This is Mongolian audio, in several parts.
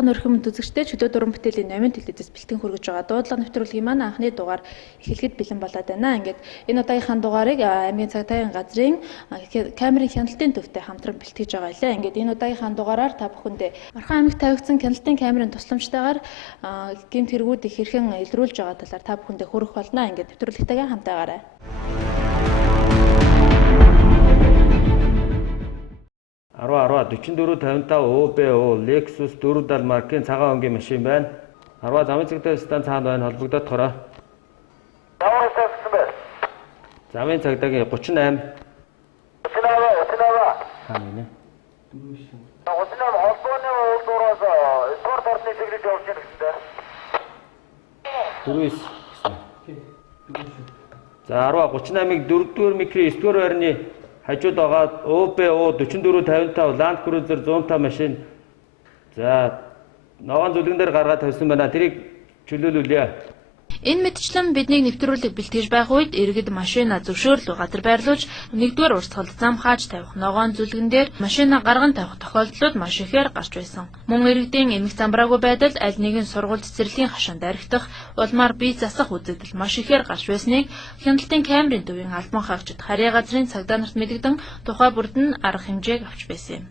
цаана өрхөмөнд үзэгчтэй чөлөө дуран бүтээлийн 8 телевизэс бэлтгэн хүргэж байгаа дуудлага нэвтрүүлгийн маань анхны дугаар эхлэхэд бэлэн болоод байна. Ингээд энэ удаагийнхаа дугаарыг аймгийн цагтаагийн газрын камерын хяналтын төвтэй хамтран бэлтгэж байгаа лээ. Ингээд энэ удаагийнхаа дугаараар та бүхэндээ Орхон аймагт тавигдсан хяналтын камерын тусламжтайгаар гэмт хэрэгүүдийг хэрхэн илрүүлж байгаа талаар та бүхэндээ хүргэх болно. Ингээд нэвтрүүлэгтэйгээ хамтаагаарай. 4455 ОБО Lexus 470 маркийн цагаан өнгийн машин байна. 10 замын цагтаа станц цаана байна, холбогдоод хороо. Замын цагдаагийн 38. Хаана вэ? 38 холбооны уулзуураас спорт орны чиглэж явж байна гэсэндээ. 49. За 10 38-ыг 4-р микро 9-р байрны хажууд байгаа ОБО 4455 Land Cruiser 105 машин. За ногоон зүлгэн дээр гаргаад тавьсан байна. Тэрийг чөлөөлүүлье. Энэ мэтчлэн биднийг нэвтрүүлэг бэлтгэж байх үед иргэд машина зөвшөөрлөг газар байрлуулж нэгдүгээр урсгалд зам хааж тавих, ногоон зүлгэн дээр машина гарган тавих тохиолдлууд маш ихээр гарч байсан. Мөн иргэдийн эмх замбраагүй байдал, аль нэгэн сургууль цэцэрлэгийн хашаанд архитах, улмаар бие засах үзэгдэл маш ихээр гарч байсныг хяналтын камерын төвийн албан хаагчид харьяа газрын цагдаа нарт мэдэгдэн тухай бүрд нь арга хэмжээг авч байсан юм.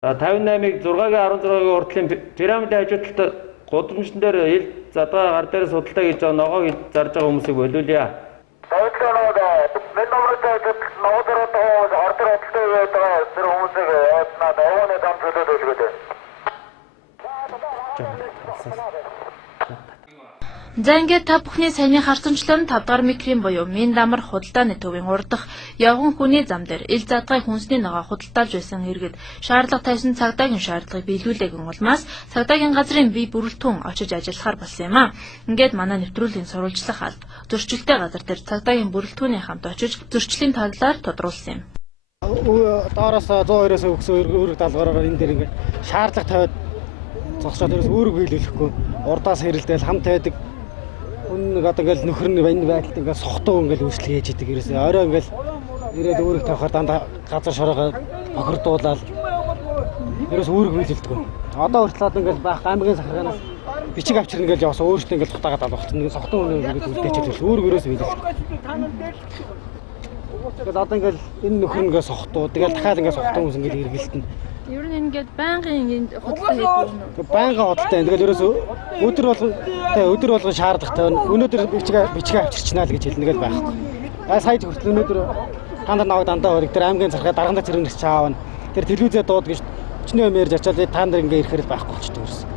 За 58-ыг 6-гийн 16-гийн уртлын пирамидын хажуу талд гудамжтан дээр ил задгаа гар дээр судалтай гэж байгаа ногоог зарж байгаа хүмүүсийг болиулъя. За ингээд та бүхний саяны харсанчлан 5 дахь микрийн буюу Мин дамар худалдааны төвийн урдах явган хүний зам дээр ил задгай хүнсний ногоо худалдаалж байсан иргэд шаардлага тавьсан цагдаагийн шаардлагыг биелүүлээгүй улмаас цагдаагийн газрын бие бүрэлдэхүүн очиж ажиллахаар болсон юм а. Ингээд манай нэвтрүүлгийн сурвалжлах алба зөрчилтэй газар дээр цагдаагийн бүрэлдэхүүний хамт очиж зөрчлийн таглаар тодруулсан юм. Доороос 102-оос өгсөн үүрэг даалгавраар энэ дээр ингээд шаардлага тавиад зогсоод ерөөс үүрэг биелүүлэхгүй урдаас хэрэлдээл хамт байдаг. Нэг одоо ингээл нөхөр нь энэ байдалд ингээл сохтуу ингээл үйлчлэг хийж идэг ерөөсөө орой ингээл ирээд үүрэг тавихаар дандаа газар шороогоо бохирдуулаад ерөөс үүрэг биелүүлдэг. Одоо хүртэл ингээл баах аймгийн захиргаанаас бичиг авчирна ингээл явсан өөрөөсөө ингээл дутаагаад албахсан нэг сохтуу ингээд үлдээчихэл үүрэг ерөөсөө биелүүлдэг. Тэгэл одоо ингээл энэ нөхөр ингээл сохтуу тэгэл дахиад ингээл сохтуу хүмүүс ингээл эргэлтэн. Ер нь ингээд байнгын худалдаа хийдэг юм. Байнгын худалдаа тэгэл ерөөсөө өдөр болгон шаардлагатай байна. Өнөөдөр бичиг авчирчнаа л гэж хэлнэ гэл байхгүй. Сая хүртэл өнөөдөр дандаа хориг тэр аймгийн цархаа даргандаа зэрэгнээс чаавна. Тэр телевизээ дууд гэж 38 ярьж очоод та нар ингээ ирэхээр л байхгүй болчихдог ерөөсөө.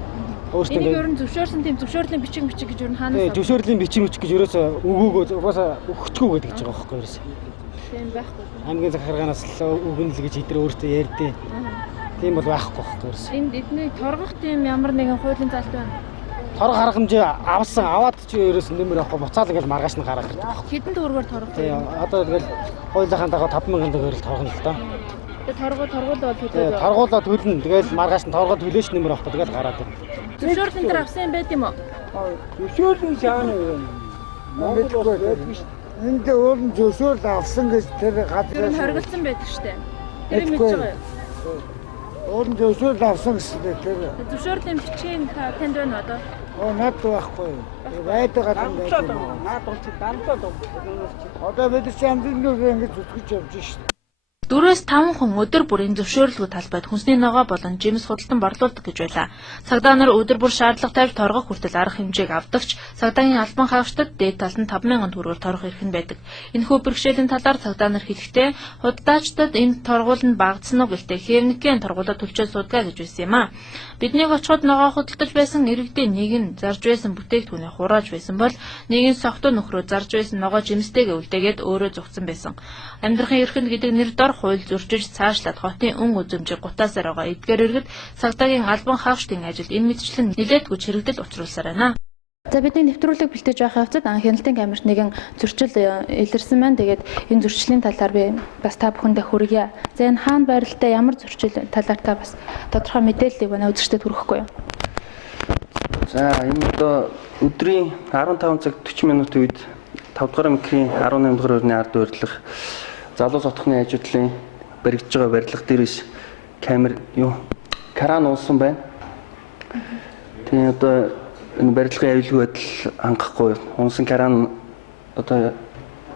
Өөртөө ингээ ер нь зөвшөөрсөн тийм зөвшөөрлийн бичиг гэж ер нь хаанаас зөвшөөрлийн бичиг гэж ерөөсөө өгөөгөө угаасаа өгөхгүй гэдэг ч байгаа байхгүй ерөөсөө. Тийм байхгүй. Аймгийн захиргаанаас л өгнө л гэж идэр өөртөө ярьдээ. Тийм бол байхгүй байхгүй ерөөсөө. Энд эдний торгох тийм ямар нэгэн хуулийн залт байна. Торго харах хэмжээ аваад чи ерөөс нэмэр авахгүй буцаал ингээл маргааш нь гараад ирдэг байхгүй. Хэдэн төгрөгөөр торгох вэ? Тийм одоо тэгэл хуулийнхаа дагуу 50000 төгрөөр л торгоно л доо. Тэгээ торгуул бол төлөө. Торгуулаа төлнө. Тэгэл маргааш нь торгоо төлөөч нэмэр авахгүй тэгэл гараад ирдэг. Зөвшөөрлөн дээр авсан юм байт юм уу? Зөвшөөрлөн шаана юм. Мэдгүй. Энд өөрн зөвшөөрөл авсан гэж тэр гадар нь хоригдсан байдаг штэ. Тэр мэдж байгаа юу? Өөрн зөвшөөрөл авсан гэсэн тэр. Зөвшөөрлийн бичгийн танд байна одоо? Над байхгүй. Байдаг гадар байдаг. Над бол дандаа. Одоо бид ч амжилтнууд ингэж зүтгэж явж штэ. 4-5 хүн өдөр бүрийн зөвшөөрлгүй талбайд хүнсний ногоо болон жимс худалдан борлуулдаг гэж байлаа. Цагдаа нар өдөр бүр шаардлага тавьж торгох хүртэл арга хэмжээг авдагч цагдаагийн албан хаагчдад дээд талд нь 5000 төгрөгөөр торгох эрх нь байдаг. Энэхүү бэрхшээлийн талаар цагдаа нар хэлэхдээ худалдаачдад энэ торгуул нь багассан уу гэлтэй хевникийн торгуулаа төлчөөд судгаа гэж байсан юм а. Биднийг очиход ногоо худалдаж байсан иргэдийн нэг нь зарж байсан бүтээгдэхүүнээ хурааж байсан бол нэг нь согтуу нөхрөө зарж байсан ногоо жимстэйгээ үлдээгээд өөрөө зугцсан байсан. Амьдрахын эрхэнд гэдэг нэр дор хууль зөрчиж цаашлаад хотын өн үзэмжийг гутаасаар байгаа эдгээр иргэд цагдаагийн албан хаагчдын ажилд энэ мэтчлэн нэлээд хүч хэрэгдэл учруулсаар байна. За бидний нэвтрүүлэг бэлтэж байхын явцад хяналтын камерт нэгэн зөрчил илэрсэн байна. Тэгээд энэ зөрчлийн талаар би бас та бүхэндээ хүргье. За энэ хаана байралтай ямар зөрчил талаар та бас тодорхой мэдээллийг байна үзэгчдэд хүргэхгүй юу? За энэ одоо өдрийн 15 цаг 40 минутын үед 5 дугаар микрийн 18 дугаар өрний ард урилах залуу сотхны хажуудлын баригдж байгаа барилга дээрээс камер кран уусан байна. Тэгээ одоо энэ барилгын аюулгүй байдал хангахгүй унсан кран одоо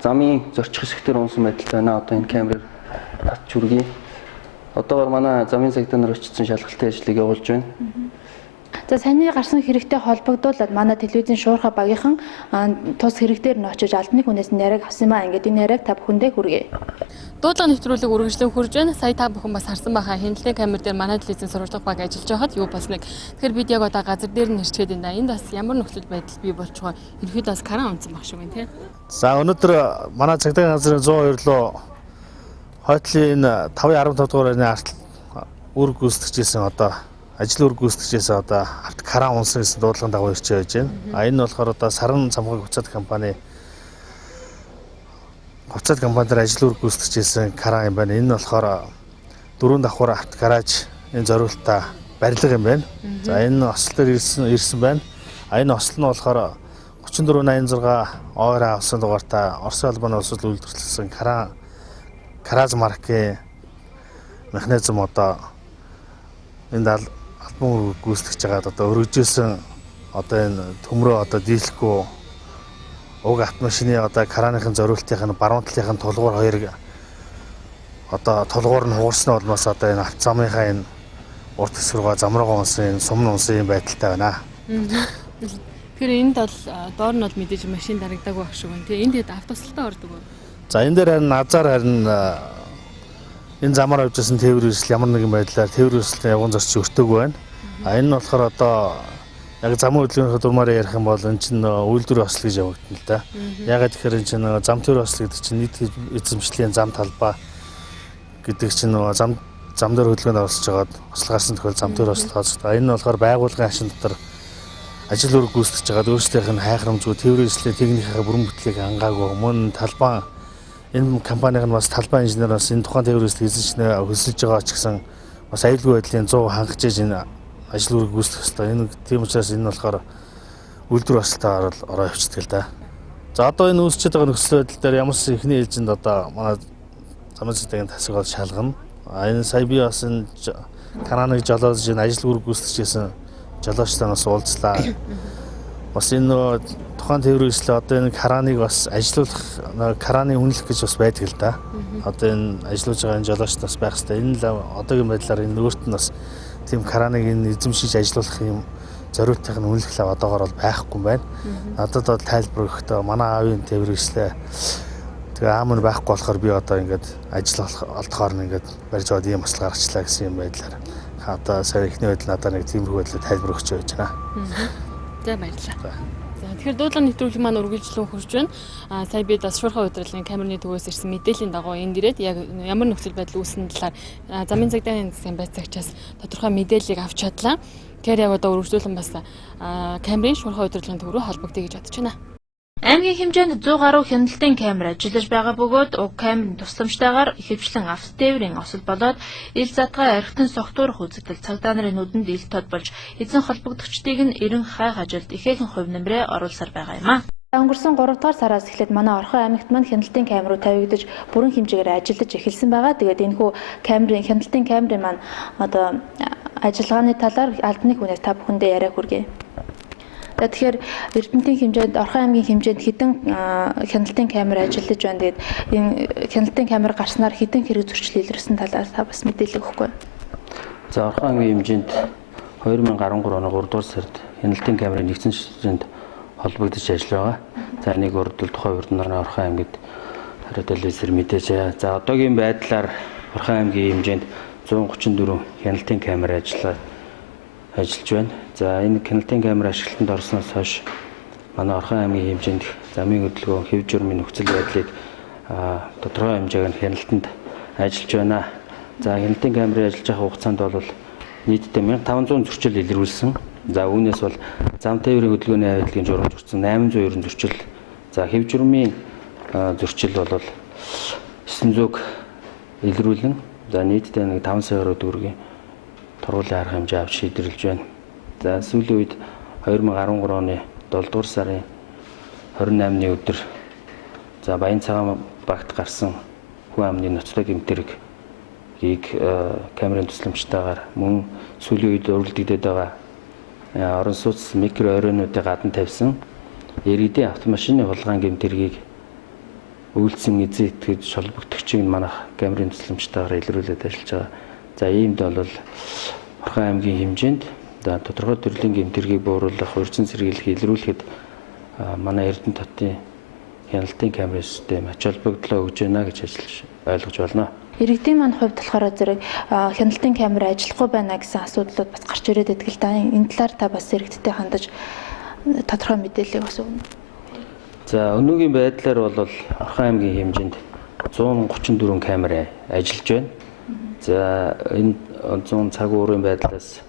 замын зорчих хэсгээр унсан байдалтай байна. Одоо энэ камераар татж хүргэе. Одоогоор манай замын цагтаа нар очсон шалгалтын ажлыг явуулж байна. За саяны гарсан хэрэгтэй холбогдуулаад манай телевизийн шуурхай багийнхан тус хэрэгтээр нь очиж албаны хүнээс нарийг авсан ба ингээд энэ нарийг та бүхэндээ хүргэе. Дуудлага нэвтрүүлэг үргэлжлэн хурж байна. Сая та бүхэн бас харсан байхаа хяналтын камер дээр манай телевизийн сурвалжлах баг ажиллаж байхад юу болсныг. Тэгэхээр бид яг одоо газар дээр нь ирчээд байна. Энд бас ямар нөхцөл байдал бий болж байгаа. Ерөнхийдөө бас кран унсан баг шиг байна тий. За өнөөдөр манай цагдаагийн газрын 102 руу хойтлын энэ 5.15 дугаар байрны артал үр гүйцэтгэжсэн одоо ажил үр гүйцэтгэжсэн одоо авто кран унсан гэсэн дуудлагын дагуу ирчээ байж байна. А энэ нь болохоор одоо Саран цамхаг хувьцаат компани дээр ажил үр гүйцэтгэжсэн кран юм байна. Энэ нь болохоор 4 давхар авто гараж энэ зориултаа барилга юм байна. За энэ осол дээр ирсэн байна. А энэ осол нь болохоор 3486 ойроо авсан дугаартай Оросын албаны улсад үйлдвэрлэсэн Караз маркийн механизм одоо энд албан гүйцэтгэж байгаад одоо өргөжүүлсэн одоо энэ төмрөө одоо дийлэхгүй уг автомашины одоо краныхын зориултын баруун талынхын тулгуур хоёрыг одоо тулгуур нь хуурсны улмаас одоо энэ автозамынхаа энэ урт хэсэг рүү замруугаа унсан сумн унсан байдалтай байна. Тэгэхээр энд бол доор нь бол мэдээж машин дарагдаагүй байх шиг байна. Тэгээ энд хэд автосалтай ордог уу? За энэ дээр харин азар харин энэ замаар явж байсан тээвэр хэрэгсэл ямар нэгэн байдлаар тээвэр хэрэгслийн явган зорчиг өртөөгүй байна. А энэ нь болохоор одоо яг замын хөдөлгөөний дурмаар ярих юм бол энэ чинь үйлдвэр осол гэж явагдана л да. Ягаад гэхээр энэ чинь зам тээвэр осол гэдэг чинь нийт эзэмшлийн зам талбай гэдэг чинь зам дээр хөдөлгөөнд оролцож байгаад осол гарсан тохиол зам тээвэр осол тооцдог. Энэ нь болохоор байгууллагын ашин дотор ажил үр гүйцэтгэж байгаад өөрсдийнх нь хайхрамжгүй тээвэр хэрэгслийн техникийн бүрэн бүтээлийг хангаагүй мөн талбай энэ компаниг нь бас талбай инженер бас энэ тухайн тээвэр хэрэгсэл эзэмшнээ хөсөлж байгаа ч гэсэн бас аюулгүй байдлын 100 хангаж энэ ажил үр гүйцэтгэх хэрэгтэй. Энэ тийм учраас энэ болохоор үйлдвэр осолтоор ороо явчихдаг л да. За одоо энэ үүсчээд байгаа нөхцөл байдал дээр ямар ч ихний ээлжинд одоо манай замын цагдаагийн тасаг бол шалгана. Энэ сая би бас энэ краныг жолоож энэ ажил үр гүйцэтгэжсэн жолоочтой нас уулзлаа. Бас энэ тухайн тээвэр хэрэгслээ одоо энэ краныг бас ажилуулах краны үнэлэх гэж бас байдаг л да. Одоо энэ ажиллаж байгаа энэ жолооч нас байх хэрэгтэй. Энэ л одоогийн байдлаар энэ өөрт нь бас тийм краныг энэ эзэмшиж ажилуулах юм зориултын үнэлэхлээ одоогоор бол байхгүй юм байна. Надад бол тайлбар өгөхдөө манай аавын тээвэр хэрэгслээ тэгээ аамын байхгүй болохоор би одоо ингээд ажил олдохоор нь ингээд барьж аваад ийм асал гаргачлаа гэсэн юм байдлаар одоо сая ихний байдал надад нэг тиймэрхүү байдлаар тайлбар өгч байж байна. За баярлалаа. За тэгэхээр дуудлага нэвтрүүлэг маань үргэлжлэн хурж байна. Сая бид бас шуурхай удирдлагын камерны төвөөс ирсэн мэдээллийн дагуу энд ирээд яг ямар нөхцөл байдал үүссэн талаар замын цагдаагийн засгийн байцаагчаас тодорхой мэдээллийг авч чадлаа. Тэгэхээр яг одоо үргэлжлүүлэн бас камерын шуурхай удирдлагын төв рүү холбогдъё гэж бодож байна. Аймгийн хэмжээнд 100 гаруй хяналтын камер ажиллаж байгаа бөгөөд уг камерын тусламжтайгаар ихэвчлэн автотээврийн осол болоод ил задгаа архитан согтуурах үзэгдэл цагдаа нарын нүдэнд ил тод болж эзэн холбогдогчдыг нь эрен хайх ажилд ихээхэн хувь нэмрээ оруулсаар байгаа юм а. Өнгөрсөн 3 дугаар сараас эхлээд манай Орхон аймагт маань хяналтын камерууд тавигдаж бүрэн хэмжээгээр ажиллаж эхэлсэн байгаа. Тэгээд энэхүү хяналтын камерын маань одоо ажиллагааны талаар албаны хүнээс та бүхэндээ яриа хүргэе. Тэгэхээр Эрдэнэтийн хэмжээнд Орхон аймгийн хэмжээнд хэдэн хяналтын камер ажиллаж байна. Тэгээд энэ хяналтын камер гарснаар хэдэн хэрэг зөрчил илэрсэн талаас та бас мэдээлэл өгөхгүй. За Орхон аймгийн хэмжээнд 2013 оны 3 дугаар сард хяналтын камерын нэгдсэн шилжээнд холбогдож ажиллаж байгаа. За энийг урдл тухай урд нь Орхон аймагт хариу телевизээр мэдээж. За одоогийн байдлаар Орхон аймгийн хэмжээнд 134 хяналтын камер ажиллаж байна. За энэ хяналтын камер ашиглалтанд орсноос хойш манай Орхон аймгийн хэмжээнд замын хөдөлгөөн хэв журмын нөхцөл байдлыг тодорхой хэмжээгээр хяналтанд ажиллаж байна. За хяналтын камерын ажиллаж байгаа хугацаанд бол нийтдээ 1500 зөрчил илрүүлсэн. За үүнээс бол зам тээврийн хөдөлгөөний аюулгын журамж хүрсэн 890 зөрчил. За хэв журмын зөрчил бол 900 илрүүлэн. За нийтдээ нэг 5 сая гаруй төгрөгийн тургуулын арга хэмжээ авч шийдвэрлэж байна. За сүүлийн үед 2013 оны 7 дугаар сарын 28-ны өдөр за Баян цагаан багт гарсан хүн амны ноцтой гэмтэрэг камерын тусламжтайгаар мөн сүүлийн үед өргөлдөгдөд байгаа орон сууц микро оройнуудыг гадна тавьсан иргэдийн автомашины хулгайн гэмтэргийг үйлдсэн эзэн итгэж шолбогдогчийг манайх камерын тусламжтайгаар илрүүлээд ажиллаж байгаа. За иймд бол Орхон аймгийн хэмжээнд тодорхой төрлийн гэмтэргийг бууруулах, урьдчилан сэргийлэх, илрүүлэхэд манай Эрдэнэ хотын хяналтын камерын систем ач холбогдлоо өгж байна гэж ойлгож байна. Иргэдийн маань хувьд болохоор зэрэг хяналтын камер ажиллахгүй байна гэсэн асуудлууд бас гарч ирээд байдаг л да. Энэ талаар та бас иргэдтэй хандаж тодорхой мэдээлэл бас өгнө. За өнөөгийн байдлаар бол Орхон аймгийн хэмжээнд 134 камер ажиллаж байна. За энэ 100 цаг уурын байдлаас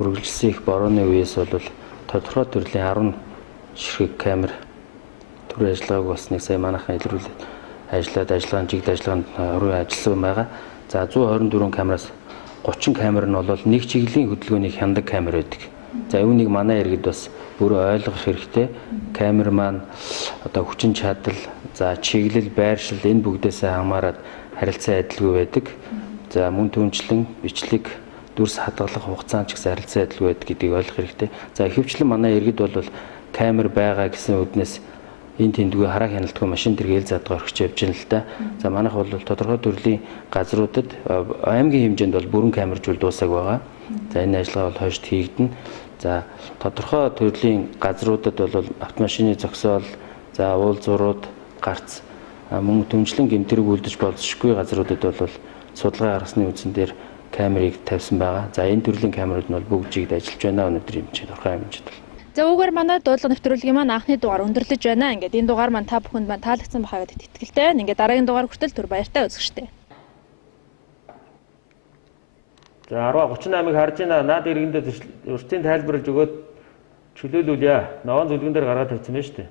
үргэлжилсэн их борооны үеэс бол тодорхой төрлийн 10 ширхэг камер төр ажиллагааг болсныг сая манайхан илрүүлээд ажиллагааны чигт ажиллагаанд өрөө ажилласан байгаа. За 124 камераас 30 камер нь бол нэг чиглэлийн хөдөлгөөний хяндаг камер байдаг. За үүнийг манай иргэд бас өөрөө ойлгох хэрэгтэй. Камер маань одоо хүчин чадал, за чиглэл, байршил энэ бүгдээс хамаарат харилцан адилгүй байдаг. За мөн түнчлэн бичлэг дүрс хадгалах хугацаанд ч гэсэн харилцан адилгүй байдаг гэдгийг ойлгох хэрэгтэй. За ихэвчлэн манай иргэд бол камер байгаа гэсэн үднээс энэ тэмдгүү хараа хяналтгүй машин тэргээл задгаа орхиж явж байна л да. За манайх бол тодорхой төрлийн газруудад аймгийн хэмжээнд бол бүрэн камержуул дуусаг байгаа. За энэ ажиллагаа бол хойшд хийгдэнэ. За тодорхой төрлийн газруудад бол автомашины зогсоол, за уул зурууд, гарц мөн түнчлэн гэмтэрэг үлдэж болзошгүй газруудад бол судалгаа гаргасны үндсэн дээр камерыг тавьсан байгаа. За энэ төрлийн камерууд нь бол бүгд жигд ажиллаж байна өнөөдрийн хэмжээнд Орхон аймагт бол. За үүгээр манай дуудлага нэвтрүүлгийн маань анхны дугаар өндөрлөж байна. Ингээд энэ дугаар маань та бүхэнд маань таалагдсан байхаа гэдэгт итгэлтэй байна. Ингээд дараагийн дугаар хүртэл түр баяртай үзэгчтэй. За 10:38-ыг харж байна. Наад иргэндээ урьдчилан тайлбарлаж өгөөд чөлөөлүүлье. Ногоон зүлгэн дээр гаргаад тавьсан байна шүү дээ.